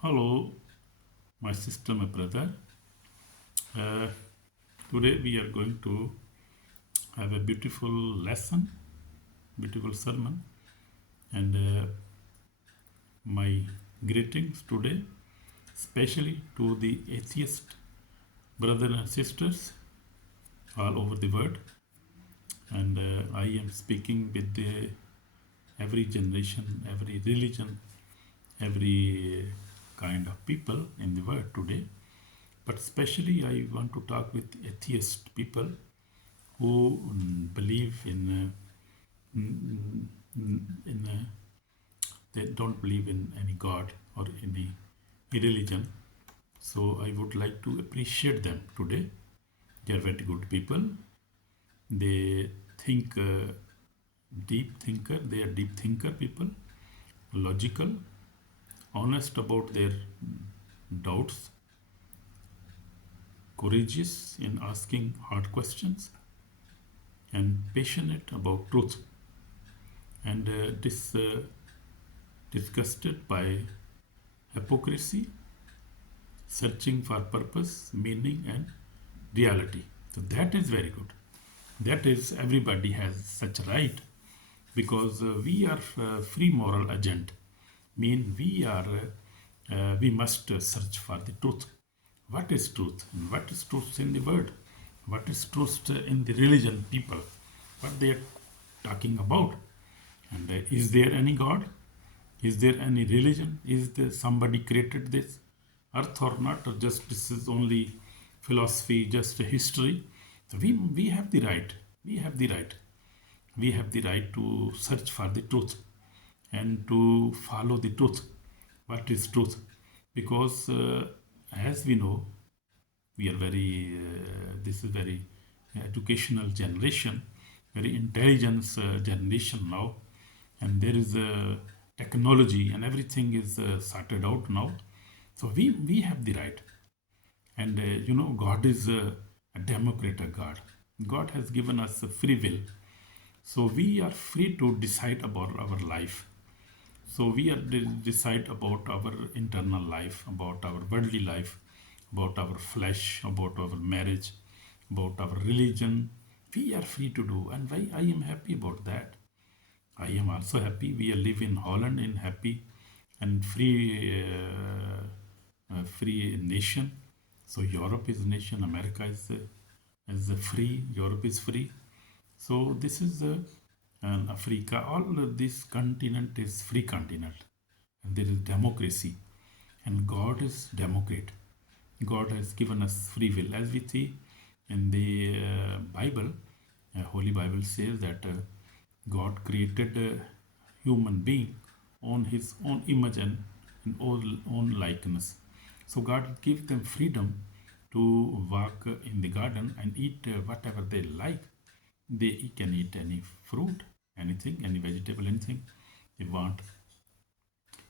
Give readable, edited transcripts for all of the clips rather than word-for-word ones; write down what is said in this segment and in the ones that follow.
Hello, my sister, my brother. Uh, Today we are going to have a beautiful lesson, beautiful sermon, and my greetings today, especially to the atheist brothers and sisters all over the world. And I am speaking with every generation, every religion, every kind of people in the world today. But especially, I want to talk with atheist people who believe in they don't believe in any God or any religion. So I would like to appreciate them today. They are very good people. They think deep thinker. They are deep thinker people, logical, honest about their doubts, courageous in asking hard questions, and passionate about truth. And disgusted by hypocrisy, searching for purpose, meaning, and reality. So that is very good. That is, everybody has such right because we are free moral agent. Mean we must search for the truth. What is truth? And what is truth in the word? What is truth in the religion people? What they are talking about? And is there any God? Is there any religion? Is there somebody created this earth or not? Or just this is only philosophy, just a history? So we have the right. We have the right. We have the right to search for the truth and to follow the truth. What is truth? Because as we know, we are this is very educational generation, very intelligence generation now, and there is a technology and everything is sorted out now. So we have the right. And God is a democratic God. God has given us a free will. So we are free to decide about our life. So we are decide about our internal life, about our worldly life, about our flesh, about our marriage, about our religion. We are free to do, and why I am happy about that. I am also happy. We live in Holland in happy and free nation. So Europe is a nation. America is free. Europe is free. So this is and Africa. All of this continent is free continent, and there is democracy, and God is democrat. God has given us free will, as we see in the Bible. Holy Bible says that God created a human being on His own image and in own likeness. So God gives them freedom to walk in the garden and eat whatever they like. They can eat any fruit, anything, any vegetable, anything they want.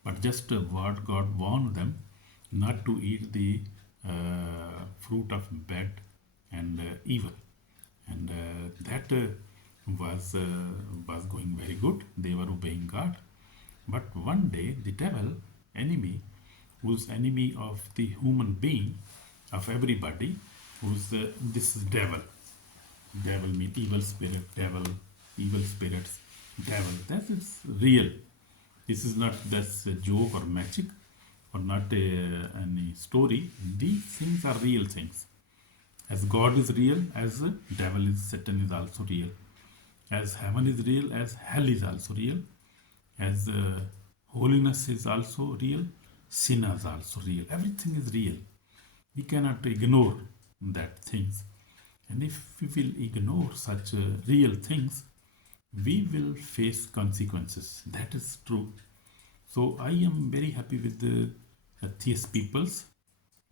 But just what God warned them not to eat the fruit of bad and evil, and that was going very good. They were obeying God, but one day the devil, enemy, who's enemy of the human being, of everybody, who's this is devil. Devil means evil spirit, devil, evil spirits, devil. That is real. This is not that's a joke or magic or not any story. These things are real things. As God is real, as devil is, Satan is also real. As heaven is real, as hell is also real. As holiness is also real, sin is also real. Everything is real. We cannot ignore that things. And if we will ignore such real things, we will face consequences. That is true. So I am very happy with the atheist peoples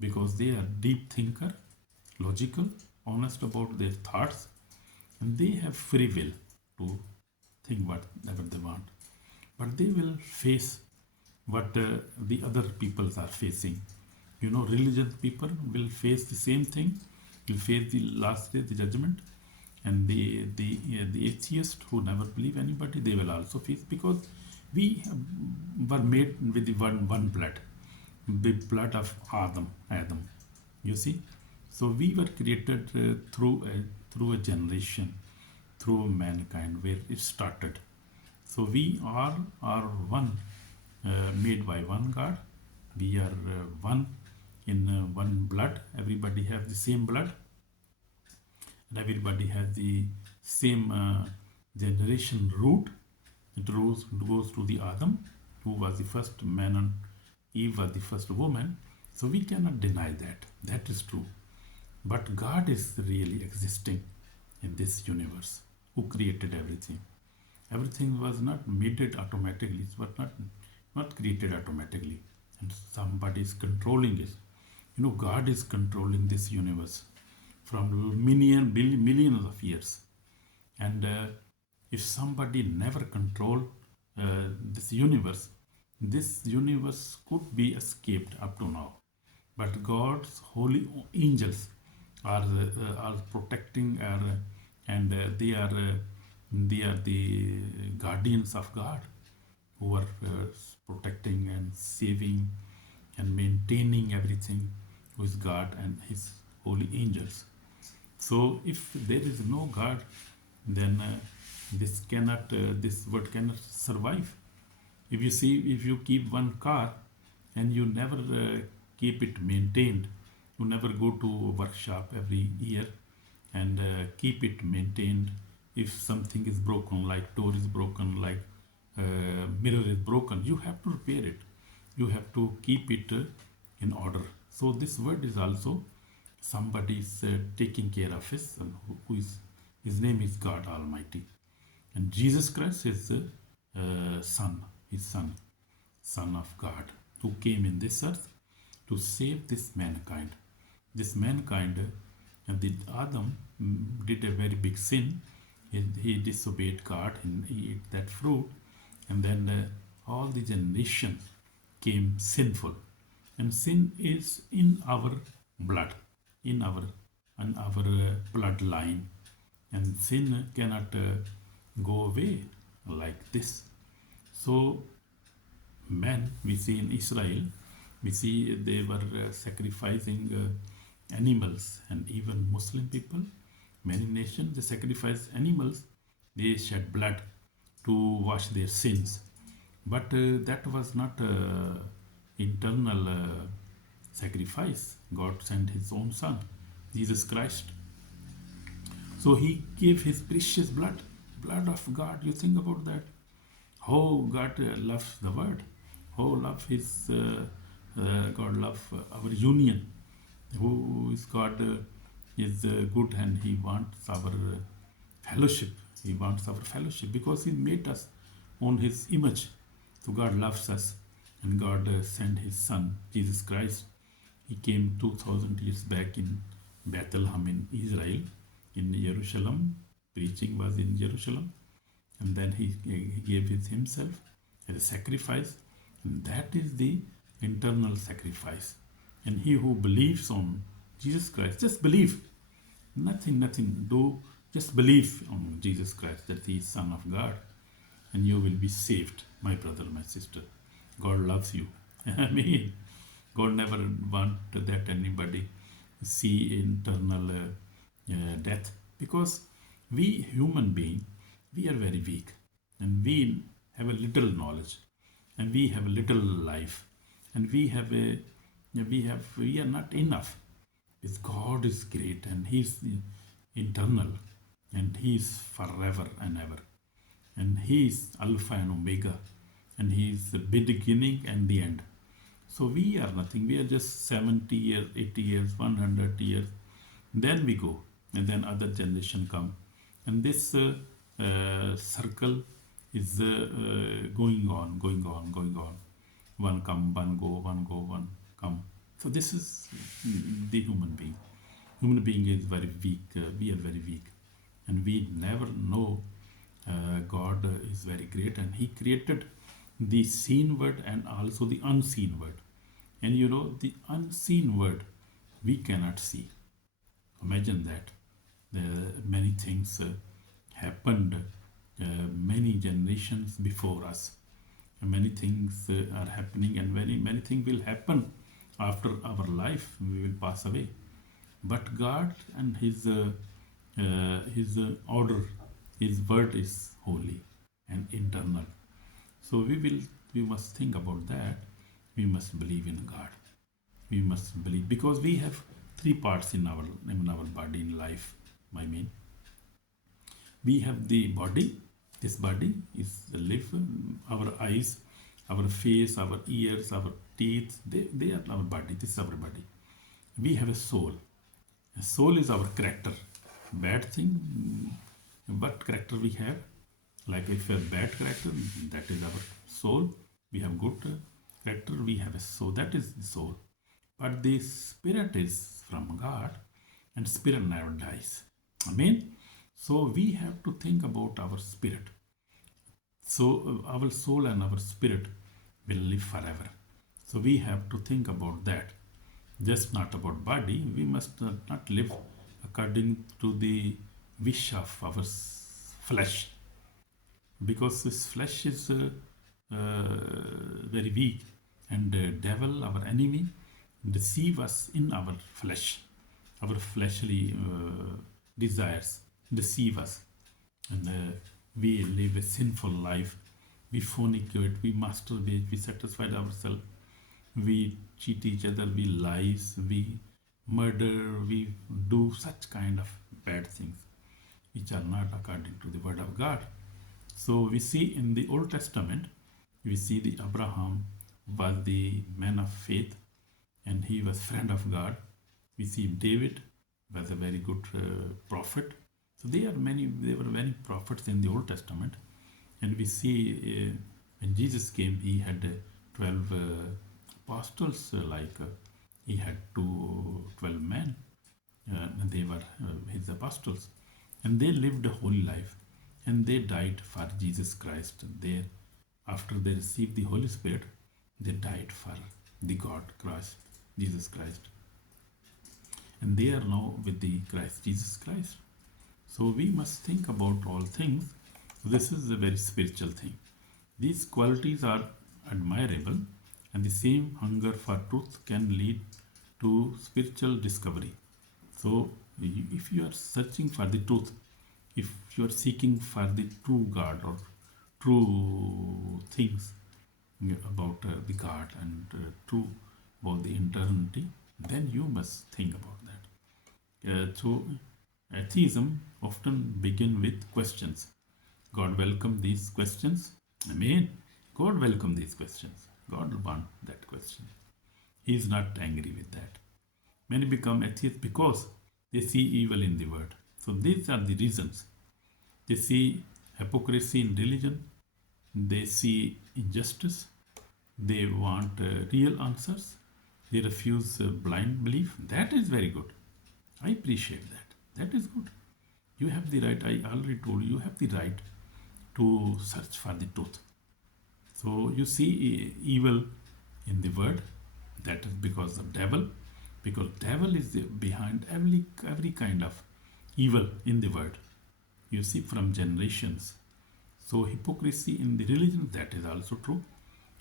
because they are deep thinker, logical, honest about their thoughts, and they have free will to think whatever they want. But they will face what the other peoples are facing. Religious people will face the same thing, will face the last day, the judgment, and the atheist who never believe anybody, they will also face, because we were made with the one blood. the blood of Adam. You see, so we were created through a generation, through mankind, where it started. So we are one, made by one God. We are one in one blood. Everybody has the same blood, and everybody has the same generation root. It goes to the Adam, who was the first man, and Eve was the first woman. So we cannot deny that. That is true. But God is really existing in this universe, who created everything. Everything was not made it automatically. It was not created automatically, and somebody is controlling it. God is controlling this universe from millions of years. And if somebody never control this universe could be escaped up to now. But God's holy angels are protecting, and they are the guardians of God, who are protecting and saving and maintaining everything with God and His holy angels. So if there is no God, then this world cannot survive. If you keep one car and you never keep it maintained, you never go to a workshop every year and keep it maintained. If something is broken, like door is broken, like mirror is broken, you have to repair it. You have to keep it in order. So this word is also somebody is taking care of his name is God Almighty, and Jesus Christ is the his son of God, who came in this earth to save this mankind. This mankind, Adam did a very big sin. He disobeyed God and he ate that fruit, and then all the generations came sinful, and sin is in our blood, in our bloodline, and sin cannot go away like this. So men, we see in Israel, we see they were sacrificing animals, and even Muslim people, many nations, they sacrifice animals, they shed blood to wash their sins. But that was not internal sacrifice. God sent His own Son, Jesus Christ. So He gave His precious blood of God. You think about that. How God loves the Word. How God loves our union. Who is God is good, and He wants our fellowship. He wants our fellowship because He made us on His image. So God loves us, and God sent His Son, Jesus Christ. He came 2000 years back in Bethlehem in Israel, in Jerusalem. Preaching was in Jerusalem. And then He gave Himself as a sacrifice. And that is the internal sacrifice. And he who believes on Jesus Christ, just believe. Nothing do. Just believe on Jesus Christ, that He is Son of God. And you will be saved, my brother, my sister. God loves you. I mean, God never want that anybody see internal death, because we human beings, we are very weak, and we have a little knowledge, and we have a little life, and we are not enough. Because God is great, and He's eternal, and He is forever and ever, and He is Alpha and Omega, and He is the beginning and the end. So we are nothing. We are just 70 years, 80 years, 100 years. Then we go, and then other generation come, and this circle is going on. One come, one go, one come. So this is the human being. Human being is very weak. We are very weak, and we never know. God is very great, and He created the seen word and also the unseen word. And the unseen word we cannot see. Imagine that. Many things happened many generations before us. Many things are happening, and many things will happen after our life. We will pass away. But God and His order, His word is holy and eternal. So we must think about that. We must believe in God. We must believe, because we have three parts in our body, in life. I mean, we have the body. This body is the live, our eyes, our face, our ears, our teeth. They are our body. This is our body. We have a soul. A soul is our character. Bad thing, what character we have? Like if we have bad character, that is our soul. We have good character, we have a soul. That is the soul. But the spirit is from God, and spirit never dies. Amen. So we have to think about our spirit. So our soul and our spirit will live forever. So we have to think about that. Just not about body. We must not live according to the wish of our flesh, because this flesh is very weak, and the devil, our enemy, deceive us in our flesh. Our fleshly desires deceive us, and we live a sinful life. We fornicate, we masturbate, we satisfy ourselves, we cheat each other, we lies, we murder, we do such kind of bad things which are not according to the word of God. So we see in the Old Testament, we see the Abraham was the man of faith, and he was friend of God. We see David was a very good prophet. So there were many prophets in the Old Testament, and we see when Jesus came, he had 12 apostles. He had 12 men, and they were his apostles, and they lived a holy life, and they died for Jesus Christ. They, after they received the Holy Spirit, they died for the God Christ, Jesus Christ, and they are now with the Christ, Jesus Christ. So we must think about all things. This is a very spiritual thing. These qualities are admirable, and the same hunger for truth can lead to spiritual discovery. So if you are searching for the truth, if you are seeking for the true God or true things about the God and true about the eternity, then you must think about that. So atheism often begin with questions. God welcome these questions. Amen. God welcome these questions. God want that question. He is not angry with that. Many become atheists because they see evil in the word. So these are the reasons. They see hypocrisy in religion. They see injustice. They want real answers. They refuse blind belief. That is very good. I appreciate that. That is good. You have the right. I already told you, you have the right to search for the truth. So you see evil in the word. That is because of devil. Because devil is behind every kind of evil in the word. You see from generations. So hypocrisy in the religion, that is also true.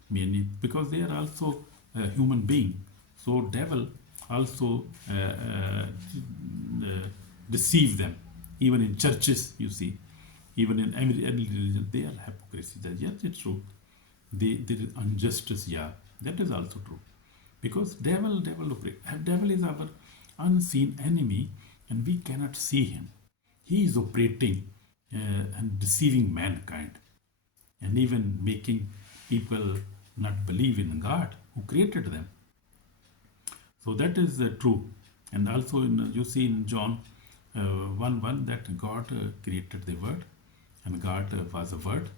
Meaning, because they are also a human being. So devil also deceive them. Even in churches, you see, even in every religion, they are hypocrisy. That yes, it's true. There is injustice, yeah, that is also true. Because devil is our unseen enemy, and we cannot see him. He is operating and deceiving mankind, and even making people not believe in God who created them. So that is true. And also you see in John 1:1 that God created the word, and God was a word,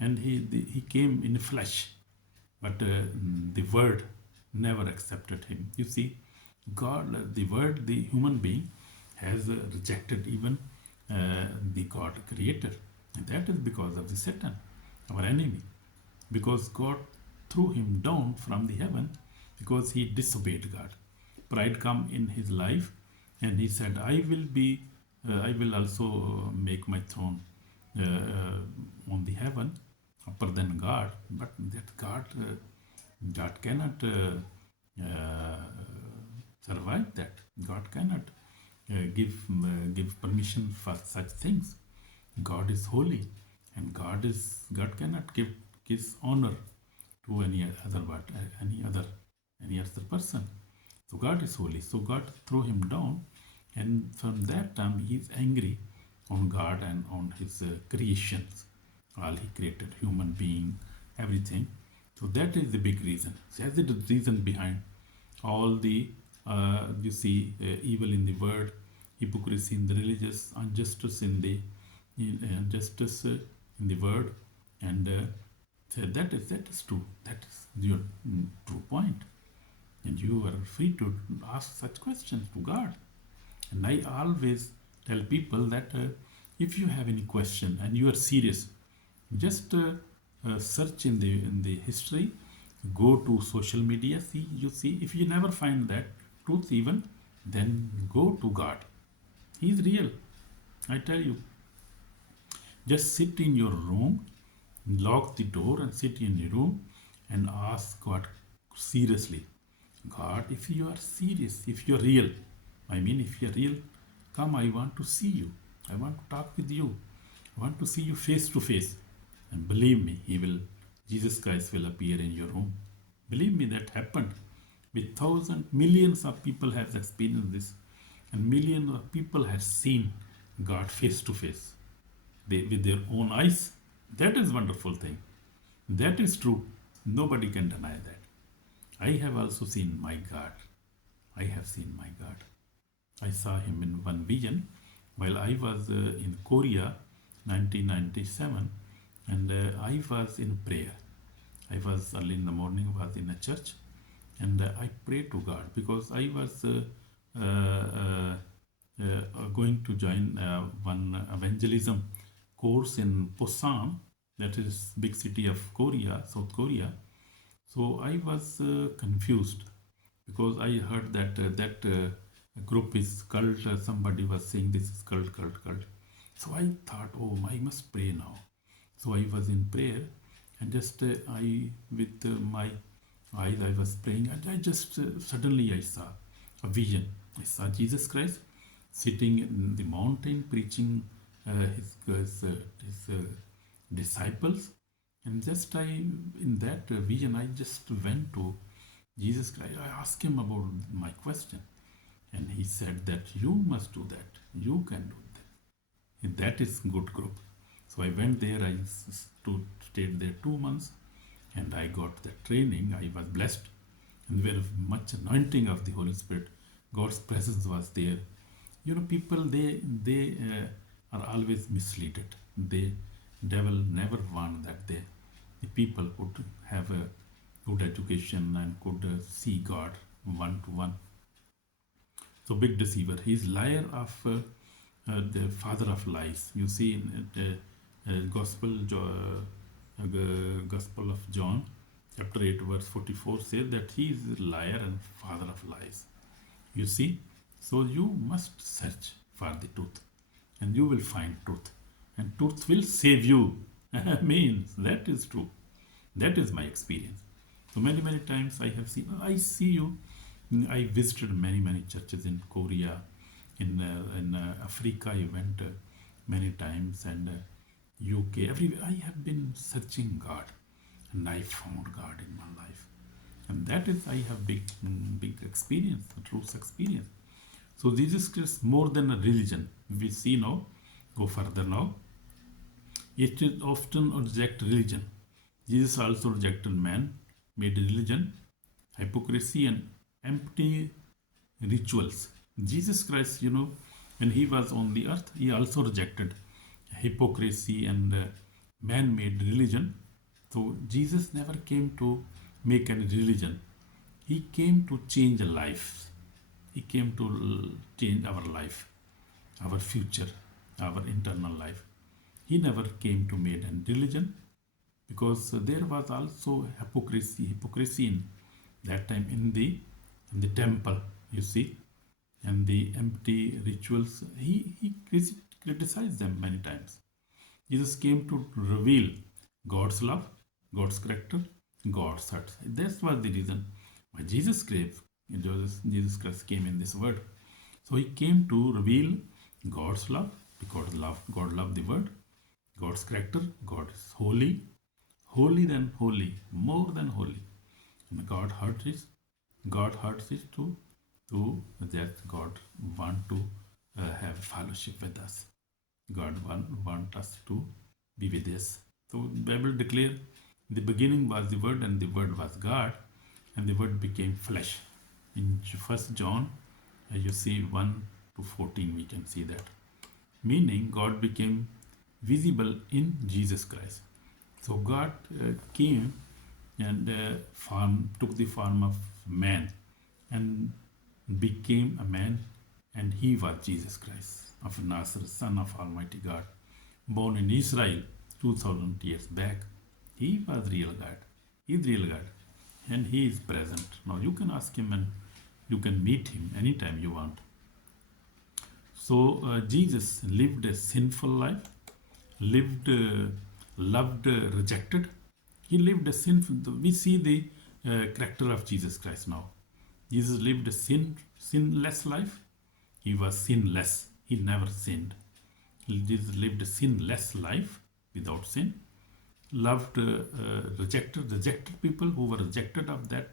and he came in flesh, but the word never accepted him. You see, God, the word, the human being, has rejected even the God creator, and that is because of the Satan, our enemy, because God threw him down from the heaven because he disobeyed God. Pride come in his life, and he said, I will also make my throne on the heaven. upper than God, but that God cannot survive that. God cannot give permission for such things. God is holy, and God cannot give His honor to any other person. So God is holy. So God threw him down, and from that time he is angry on God and on His creations. All He created, human being, everything. So that is the big reason. So that's the reason behind all the evil in the word, hypocrisy in the religious, injustice in the word, and so that is true. That is your true point, and you are free to ask such questions to God. And I always tell people that if you have any question and you are serious, just search in the history, go to social media, see if you never find that truth even, then go to God. He is real. I tell you, just sit in your room, lock the door and sit in your room and ask God seriously. God, if you are serious, if you're real, if you're real, come, I want to see you. I want to talk with you. I want to see you face to face. And believe me, Jesus Christ will appear in your room. Believe me, that happened. With millions of people have experienced this, and millions of people have seen God face to face with their own eyes. That is a wonderful thing. That is true. Nobody can deny that. I have also seen my God. I have seen my God. I saw Him in one vision while I was in Korea, 1997, and I was in prayer. I was early in the morning, was in a church, and I prayed to God because I was going to join one evangelism course in Busan, that is big city of Korea, South Korea. So I was confused because I heard that group is cult. Somebody was saying this is cult. So I thought, oh, I must pray now. So I was in prayer, and just with my eyes, I was praying, and I just suddenly I saw a vision. I saw Jesus Christ sitting in the mountain preaching his disciples, and just in that vision, I just went to Jesus Christ. I asked Him about my question, and He said that you must do that. You can do that. And that is good group. So I went there. I stayed there 2 months, and I got the training. I was blessed, and very much anointing of the Holy Spirit. God's presence was there. People they are always misled. The devil never want that the people could have a good education and could see God one to one. So big deceiver. He is liar of the father of lies. You see in the Gospel of John, chapter 8, verse 44 says that he is a liar and father of lies. You see, so you must search for the truth, and you will find truth, and truth will save you. Means that is true. That is my experience. So many times I see you. I visited many churches in Korea, in Africa. I went many times, and UK, everywhere. I have been searching God, and I found God in my life, and that is I have big experience, a true experience. So Jesus Christ more than a religion. We see now. Go further now. It is often reject religion. Jesus also rejected man-made religion, hypocrisy, and empty rituals. Jesus Christ, when He was on the earth, He also rejected hypocrisy and man-made religion. So Jesus never came to make any religion. He came to change a life. He came to change our life, our future, our internal life. He never came to make a religion, because there was also hypocrisy in that time in the temple, you see, and the empty rituals. He criticized them many times. Jesus came to reveal God's love, God's character, God's heart. That was the reason why Jesus Christ came in this world. So he came to reveal God's love, because God loved the world, God's character, God is holy, holy than holy, more than holy. And God hearts is to that God want to have fellowship with us. God want us to be with us. So Bible declare, the beginning was the Word, and the Word was God, and the Word became flesh. In 1 John, you see 1 to 14, we can see that. Meaning God became visible in Jesus Christ. So God came and took the form of man and became a man, and he was Jesus Christ of Nazareth, Son of Almighty God, born in Israel 2000 years back. He was real God. He is real God, and he is present. Now you can ask him and you can meet him anytime you want. So Jesus lived a sinful life, lived, loved, rejected. He lived a sinful. We see the character of Jesus Christ now. Jesus lived a sinless life. He was sinless. He never sinned. Jesus lived a sinless life without sin. Loved, rejected people who were rejected of that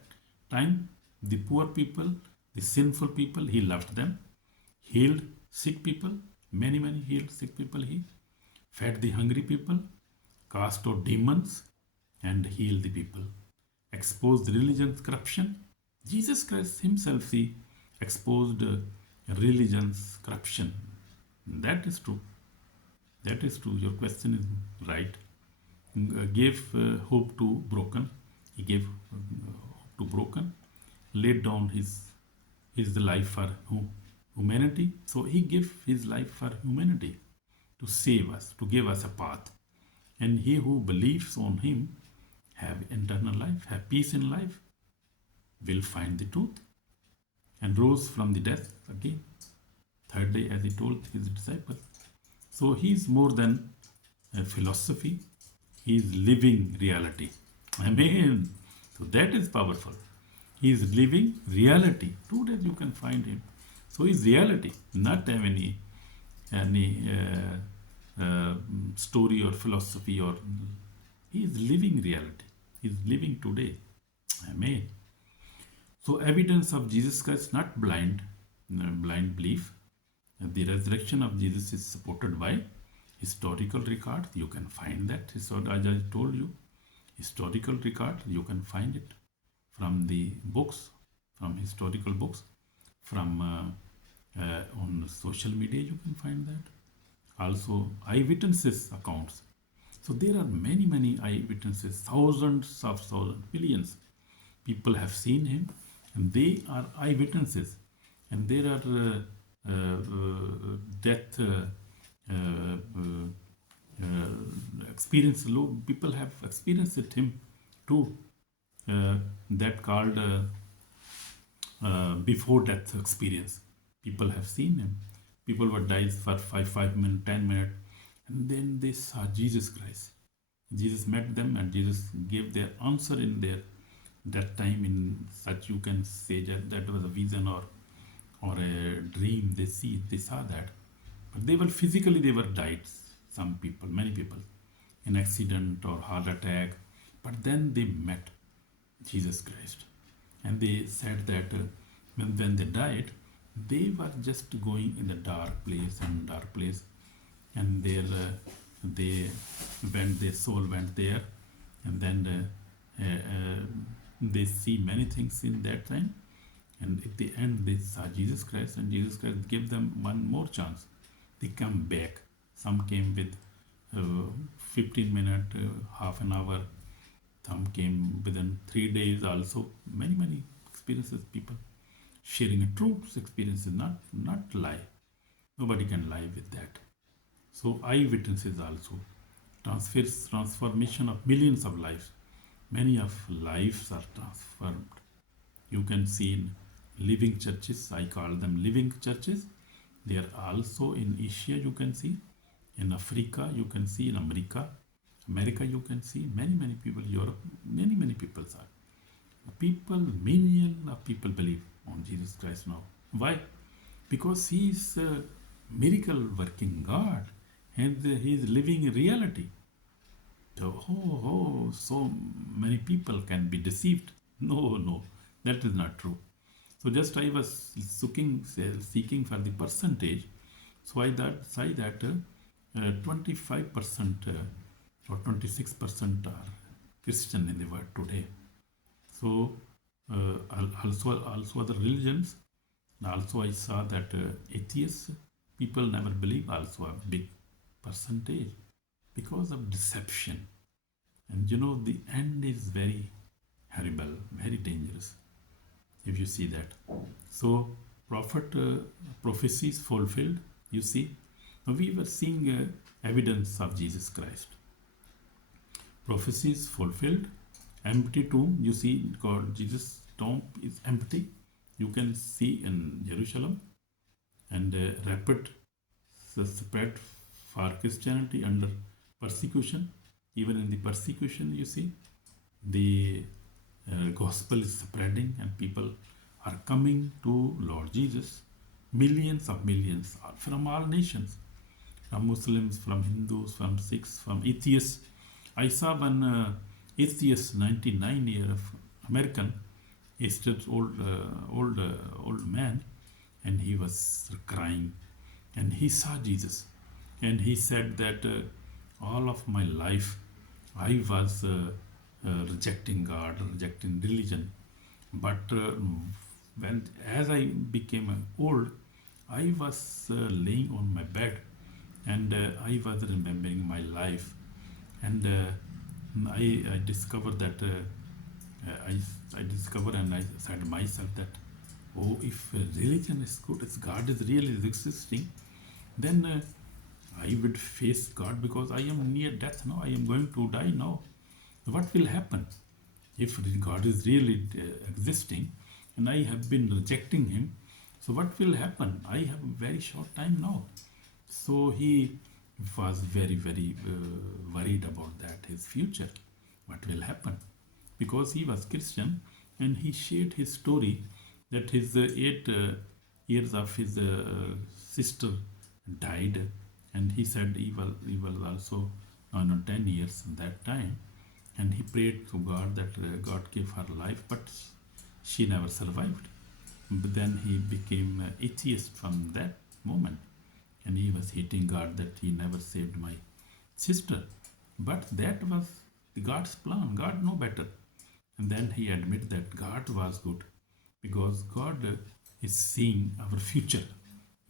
time. The poor people, the sinful people, he loved them. Healed sick people, many healed sick people he. Fed the hungry people, cast out demons, and healed the people. Exposed religion's corruption. Jesus Christ himself, he exposed religion's corruption. That is true. That is true. Your question is right. Gave hope to broken. He gave hope to broken. Laid down his life for humanity. So he gave his life for humanity, to save us, to give us a path. And he who believes on him have eternal life, have peace in life, will find the truth, and rose from the death again, third day, as he told his disciples. So he is more than a philosophy. He is living reality. Amen. So that is powerful. He is living reality. Today you can find him. So he is reality, not any story or philosophy, or he is living reality. He is living today. Amen. So evidence of Jesus Christ, not blind belief. The resurrection of Jesus is supported by historical record. You can find that. As I told you, historical record, you can find it from the books, from historical books, from on social media you can find that. Also eyewitnesses accounts. So there are many eyewitnesses, thousands, millions people have seen him, and they are eyewitnesses. And there are death experience. People have experienced him too. That called before death experience. People have seen him. People were died for 5 minutes, 10 minutes, and then they saw Jesus Christ. Jesus met them, and Jesus gave their answer in that time. In such, you can say that was a vision or a dream. They saw that, but they were died. Some people, many people, in accident or heart attack, but then they met Jesus Christ, and they said that when they died, they were just going in the dark place, and their soul went there, and then they see many things in that time, and at the end they saw Jesus Christ, and Jesus Christ gave them one more chance. They come back. Some came with 15 minutes, half an hour. Some came within 3 days. Also, many experiences. People sharing a true experience, not lie. Nobody can lie with that. So eyewitnesses also. Transformation of millions of lives. Many of lives are transformed. You can see in living churches. I call them living churches. They are also in Asia. You can see in Africa. You can see in America. America, you can see many people. Europe, many people are. People, million of people believe on Jesus Christ now. Why? Because He is a miracle working God, and He is living reality. So, so many people can be deceived. No, that is not true. So just I was seeking for the percentage. So I that say that 25% or 26% are Christian in the world today. So also other religions. Also I saw that atheists people never believe also a big percentage because of deception. And the end is very horrible, very dangerous if you see that. So prophecies fulfilled, you see. Now we were seeing evidence of Jesus Christ. Prophecies fulfilled, empty tomb, you see, God, Jesus' tomb is empty. You can see in Jerusalem, and rapid spread for Christianity under persecution. Even in the persecution, you see, the gospel is spreading and people are coming to Lord Jesus. Millions of millions from all nations, from Muslims, from Hindus, from Sikhs, from atheists. I saw one atheist, 99-year of American, old man, and he was crying, and he saw Jesus, and he said that all of my life I was rejecting God, rejecting religion, but when as I became old, I was laying on my bed, and I was remembering my life, and I discovered that I discovered, and I said myself that, oh, if religion is good, if God is really existing, then I would face God, because I am near death now. I am going to die now. What will happen if God is really existing and I have been rejecting Him? So what will happen? I have a very short time now. So he was very worried about that, his future, what will happen, because he was Christian, and he shared his story that his 8 years of his sister died, and he said he was also 10 years that time, and he prayed to God that God gave her life, but she never survived. But then he became atheist from that moment, and he was hating God that he never saved my sister. But that was God's plan. God know better. And then he admitted that God was good, because God is seeing our future.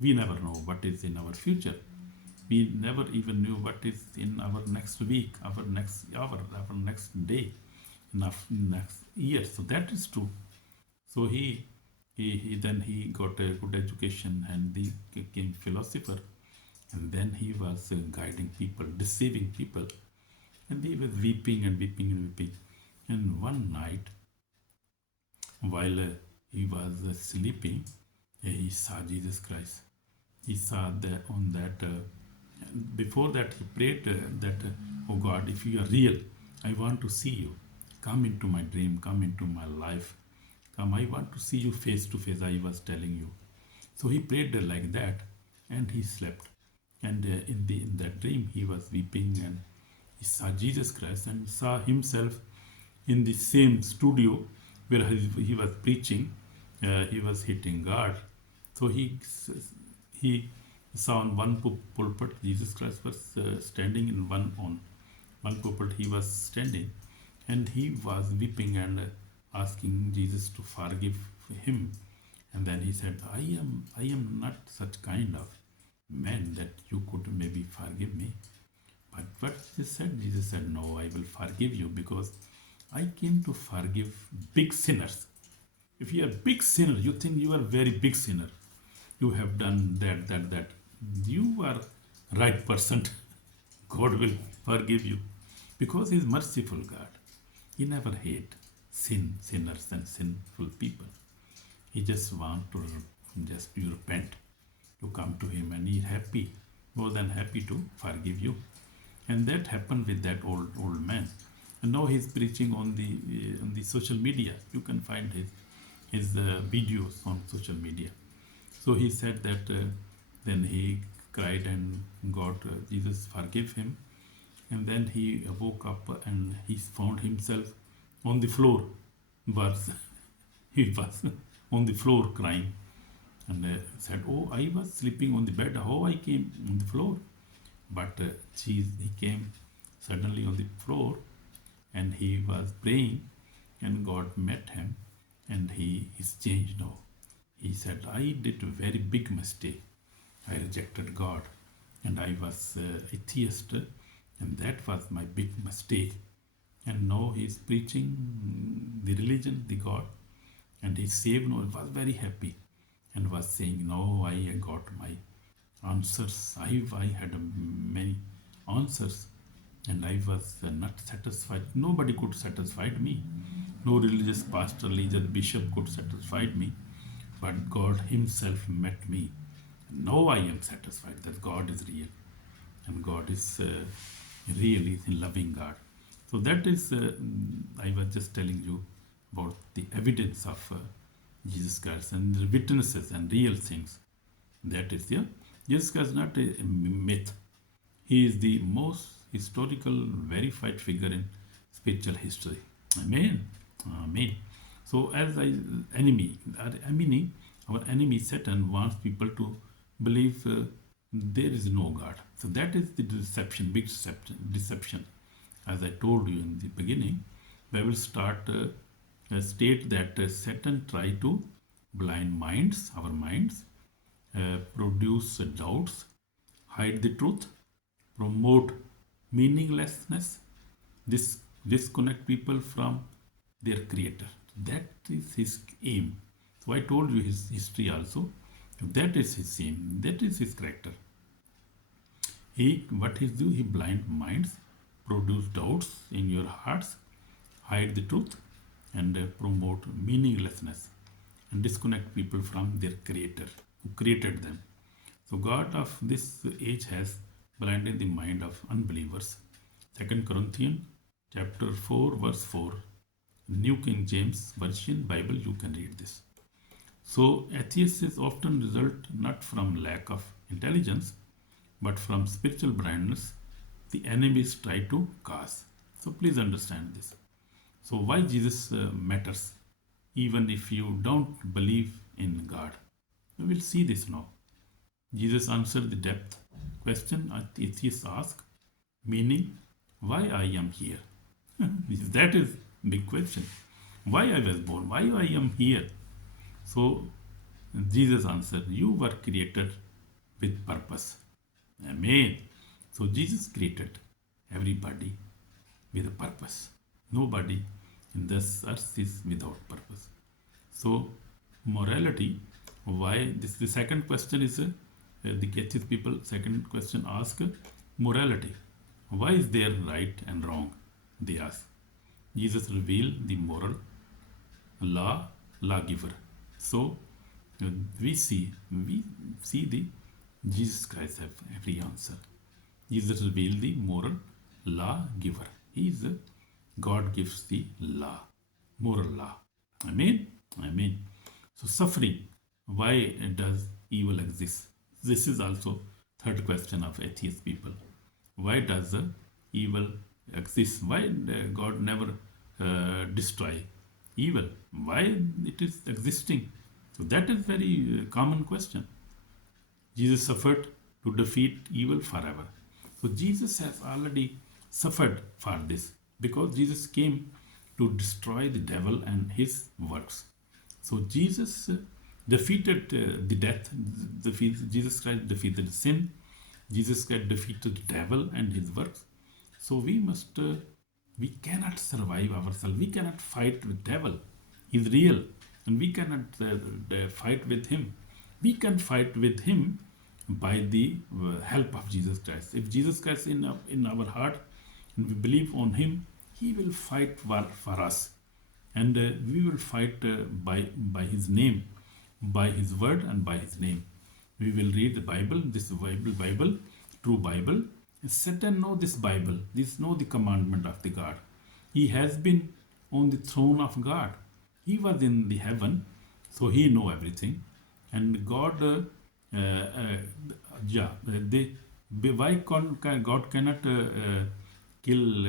We never know what is in our future. We never even knew what is in our next week, our next hour, our next day, in our next year. So that is true. So he then he got a good education, and he became philosopher, and then he was guiding people, deceiving people, and he was weeping and weeping and weeping. And one night, while he was sleeping, he saw Jesus Christ. He saw that on that. Before that, he prayed that, oh God, if you are real, I want to see you. Come into my dream. Come into my life. Come, I want to see you face to face. I was telling you. So he prayed like that, and he slept. And in that dream, he was weeping, and he saw Jesus Christ, and saw himself in the same studio where he was preaching. He was hitting God. So he saw on one pulpit Jesus Christ was standing in on one pulpit. He was standing, and he was weeping and asking Jesus to forgive him. And then he said, I am not such kind of man that you could maybe forgive me. But what Jesus said, no, I will forgive you, because I came to forgive big sinners. If you are a big sinner, you think you are a very big sinner. You have done that. You are right person. God will forgive you, because He is merciful God. He never hate sinners and sinful people. He just want to you repent, to come to Him, and He is happy, more than happy to forgive you. And that happened with that old man. And now he's preaching on the social media. You can find his videos on social media. So he said that then he cried and God, Jesus forgave him. And then he woke up and he found himself on the floor. But he was on the floor crying and said, "Oh, I was sleeping on the bed. How I came on the floor?" But he came suddenly on the floor and he was praying and God met him and he is changed now. He said, "I did a very big mistake. I rejected God and I was atheist and that was my big mistake. And now he is preaching the religion, the God, and he saved now. He was very happy and was saying, now I got my answers. I had many answers and I was not satisfied. Nobody could satisfy me. No religious pastor, religious bishop could satisfy me. But God himself met me. Now I am satisfied that God is real. And God is really a loving God. So that is, I was just telling you about the evidence of Jesus Christ and the witnesses and real things. That is, yeah, Jesus Christ is not a myth. He is the most historical, verified figure in spiritual history. Amen. Amen. So as our enemy Satan wants people to believe there is no God. So that is the deception, big deception. As I told you in the beginning, we will start state that Satan try to blind minds, our minds, produce doubts, hide the truth, promote meaninglessness, disconnect people from their creator. That is his aim. So I told you his history also. That is his aim. That is his character. He blind minds, produce doubts in your hearts, hide the truth, and promote meaninglessness, and disconnect people from their creator who created them. So God of this age has blinded the mind of unbelievers. 2 Corinthians chapter 4 verse 4, New King James Version Bible, you can read this. So atheists often result not from lack of intelligence but from spiritual blindness the enemies try to cause. So please understand this. So why Jesus matters even if you don't believe in God. We will see this now. Jesus answered the depth question atheists ask, meaning why I am here. That is big question. Why I was born, why I am here. So Jesus answered, you were created with purpose. Amen. So Jesus created everybody with a purpose. Nobody in this earth is without purpose. So morality, why this the second question is the atheist people second question ask morality. Why is there right and wrong? They ask. Jesus revealed the moral lawgiver. So we see the Jesus Christ have every answer. Jesus revealed the moral lawgiver. He is God gives the law, moral law. Amen. Amen. So suffering. Why does evil exist? This is also third question of atheist people. Why does evil exist? Why God never destroy evil? Why it is existing? So that is very common question. Jesus suffered to defeat evil forever. So Jesus has already suffered for this because Jesus came to destroy the devil and his works. So Jesus defeated the death. Jesus Christ defeated sin. Jesus Christ defeated the devil and his works. So we cannot survive ourselves. We cannot fight with devil. He's real and we cannot fight with him. We can fight with him by the help of Jesus Christ. If Jesus Christ in our heart and we believe on him, he will fight for us. And we will fight by his name, by his word and by his name. We will read the Bible, this Bible, true Bible, Satan know this Bible, this know the commandment of the God. He has been on the throne of God. He was in the heaven, so he know everything. And God, why God cannot kill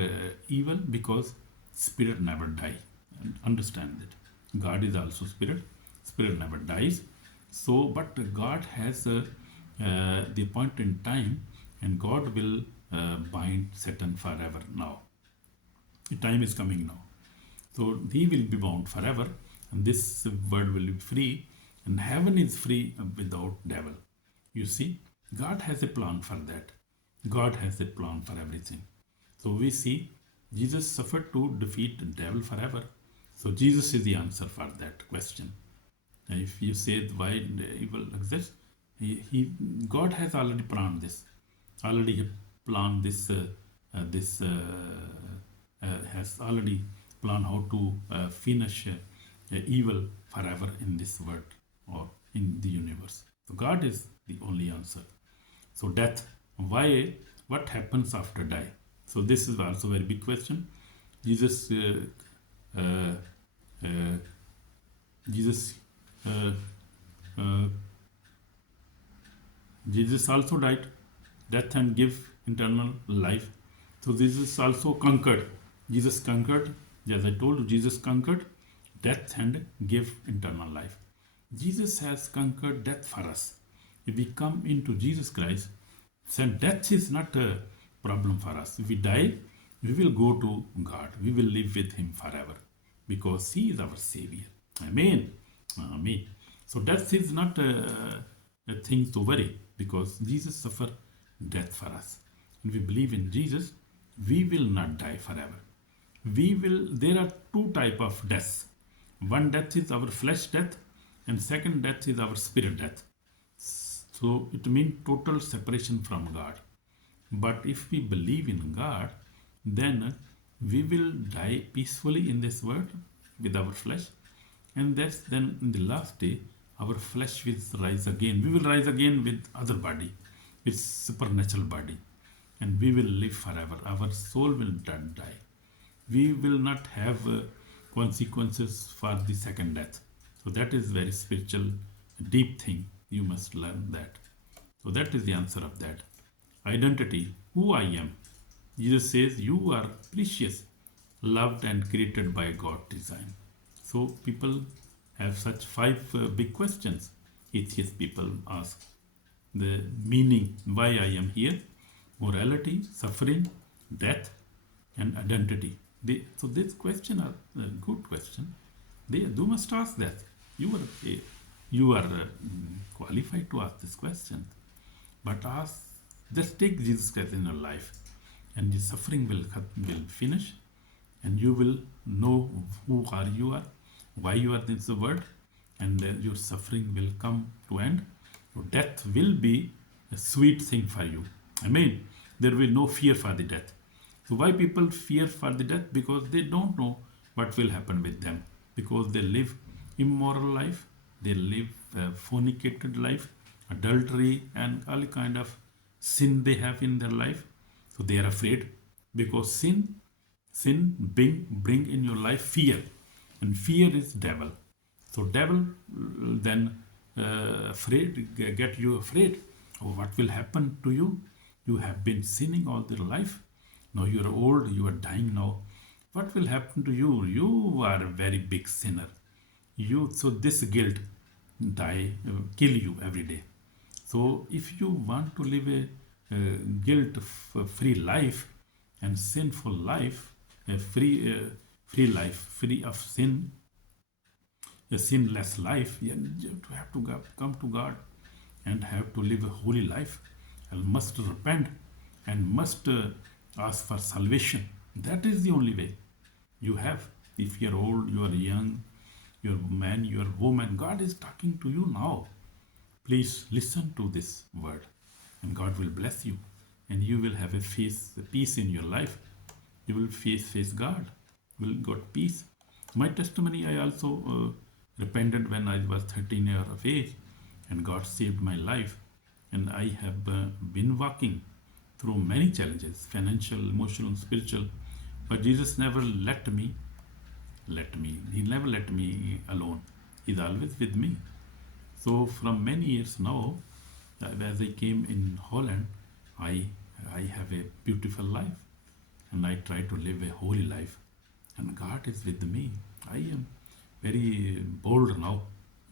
evil? Because spirit never die. Understand that God is also spirit. Spirit never dies. So, but God has the appointed time, and God will bind Satan forever now. The time is coming now. So he will be bound forever, and this world will be free, and heaven is free without devil. You see, God has a plan for that. God has a plan for everything. So we see Jesus suffered to defeat the devil forever. So Jesus is the answer for that question. And if you say why the evil exists, God has already planned this. Already planned this. This has already planned how to finish evil forever in this world or in the universe. So God is the only answer. So death, why? What happens after die? So this is also a very big question. Jesus, Jesus, uh, uh, Jesus also died, death and give eternal life. So Jesus also conquered. Jesus conquered, as I told you, Jesus conquered death and give eternal life. Jesus has conquered death for us. If we come into Jesus Christ, then death is not a problem for us. If we die, we will go to God. We will live with Him forever because He is our Savior. Amen. Amen. So death is not a thing to worry because Jesus suffered death for us. And we believe in Jesus, we will not die forever. There are two type of deaths. One death is our flesh death, and second death is our spirit death. So it means total separation from God. But if we believe in God, then we will die peacefully in this world with our flesh, and then in the last day our flesh will rise again. We will rise again with other body, with supernatural body, and we will live forever. Our soul will not die. We will not have consequences for the second death. So that is very spiritual, deep thing. You must learn that. So that is the answer of that. Identity, who I am. Jesus says, you are precious, loved and created by God's design. So people have such five big questions. Atheist people ask the meaning, why I am here, morality, suffering, death, and identity. So this question are a good question. You must ask that. You are qualified to ask this question. But just take Jesus Christ in your life, and the suffering will finish, and you will know who you are, why you are in the world, and your suffering will come to end. So death will be a sweet thing for you. Amen. There will be no fear for the death. So why people fear for the death? Because they don't know what will happen with them. Because they live immoral life, they live fornicated life, adultery, and all kind of sin they have in their life. So they are afraid because sin bring in your life fear, and fear is devil. So devil then get you afraid of what will happen to you. You have been sinning all your life. Now you are old, you are dying now. What will happen to you? You are a very big sinner. So this guilt kill you every day. So if you want to live a guilt-free life and sinful life, a free life, free of sin, a sinless life, you have to come to God and have to live a holy life, and must repent and must ask for salvation. That is the only way you have. If you are old, you are young, you are man, you are woman, God is talking to you now. Please listen to this word, and God will bless you, and you will have a peace in your life. You will face God, will got peace. My testimony, I also repented when I was 13 years of age, and God saved my life, and I have been walking through many challenges, financial, emotional, spiritual. But Jesus never He never let me alone. He's always with me. So from many years now, as I came in Holland, I I have a beautiful life, and I try to live a holy life, and God is with me. I am very bold now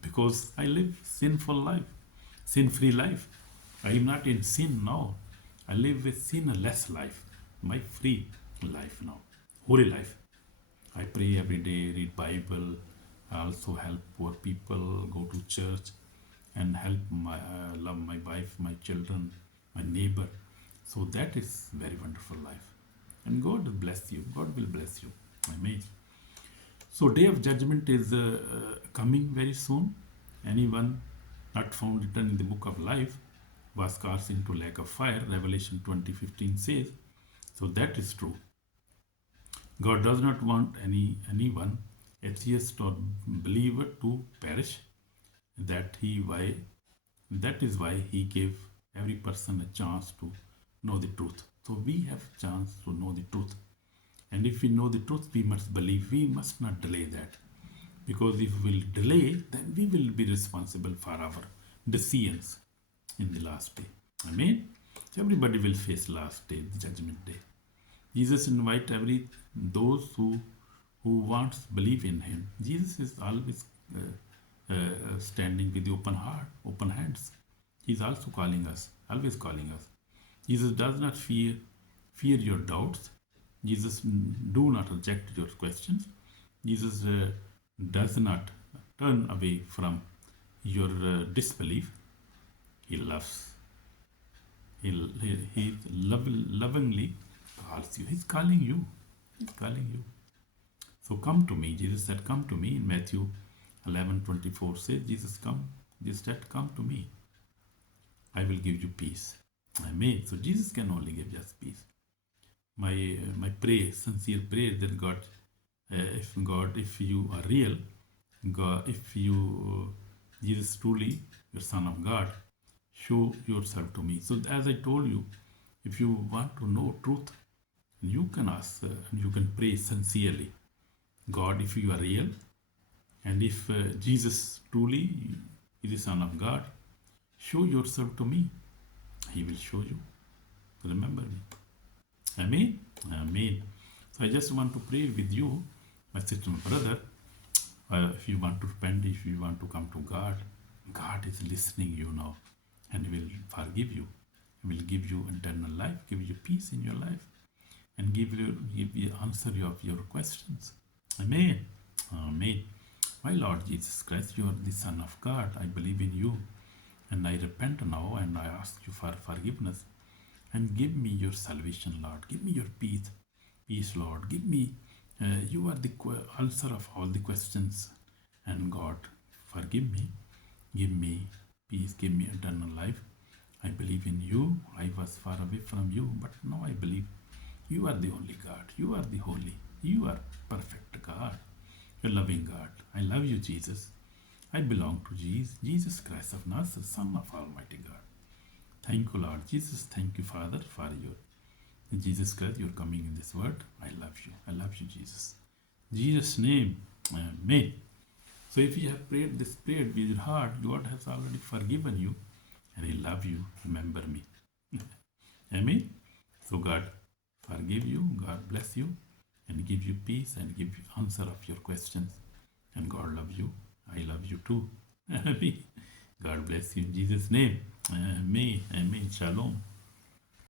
because I live sinful life, sin-free life. I am not in sin now. I live a sinless life, my free life now, holy life. I pray every day, read Bible, I also help poor people, go to church, and help love my wife, my children, my neighbor. So that is very wonderful life. And God will bless you. God will bless you. Amen. So day of judgment is coming very soon. Anyone not found written in the book of life was cast into lake of fire. Revelation 20:15 says. So that is true. God does not want anyone, atheist or believer, to perish. That is why He gave every person a chance to know the truth. So we have a chance to know the truth. And if we know the truth, we must believe. We must not delay that. Because if we will delay, then we will be responsible for our decisions in the last day. Amen. So everybody will face last day, the judgment day. Jesus invite those who wants believe in Him. Jesus is always standing with the open heart, open hands. He's also calling us, always calling us. Jesus does not fear your doubts. Jesus do not reject your questions. Jesus does not turn away from your disbelief. He loves. He lovingly calls you. He's calling you. He's calling you. So come to me. Jesus said, come to me. In Matthew 11:24 says, Jesus said, come to me. I will give you peace. Amen. So Jesus can only give us peace. My prayer, sincere prayer that God, if you are real, God, if you, Jesus truly, your Son of God, show yourself to me. So as I told you, if you want to know truth, you can ask and you can pray sincerely. God, if you are real, and if Jesus truly is the Son of God, show yourself to me. He will show you. Remember me. Amen. Amen. So I just want to pray with you, my sister and brother. If you want to repent, if you want to come to God, God is listening you now and will forgive you. He will give you eternal life, give you peace in your life, and give you answer of your questions. Amen. Amen. My Lord Jesus Christ, you are the Son of God. I believe in you, and I repent now, and I ask you for forgiveness. And give me your salvation, Lord. Give me your peace. Peace, Lord. Give me, you are the answer of all the questions. And God, forgive me. Give me peace. Give me eternal life. I believe in you. I was far away from you, but now I believe you are the only God. You are the holy. You are perfect God. You're loving God. I love you, Jesus. I belong to Jesus Christ of Nazareth, Son of Almighty God. Thank you, Lord Jesus. Thank you, Father, for your Jesus Christ. You're coming in this world. I love you. I love you, Jesus. In Jesus' name, amen. So if you have prayed this prayer with your heart, God has already forgiven you, and He loves you. Remember me. Amen. So God forgive you. God bless you, and give you peace, and give you answer of your questions. And God love you. I love you too. God bless you in Jesus' name. Amen. Amen. Shalom.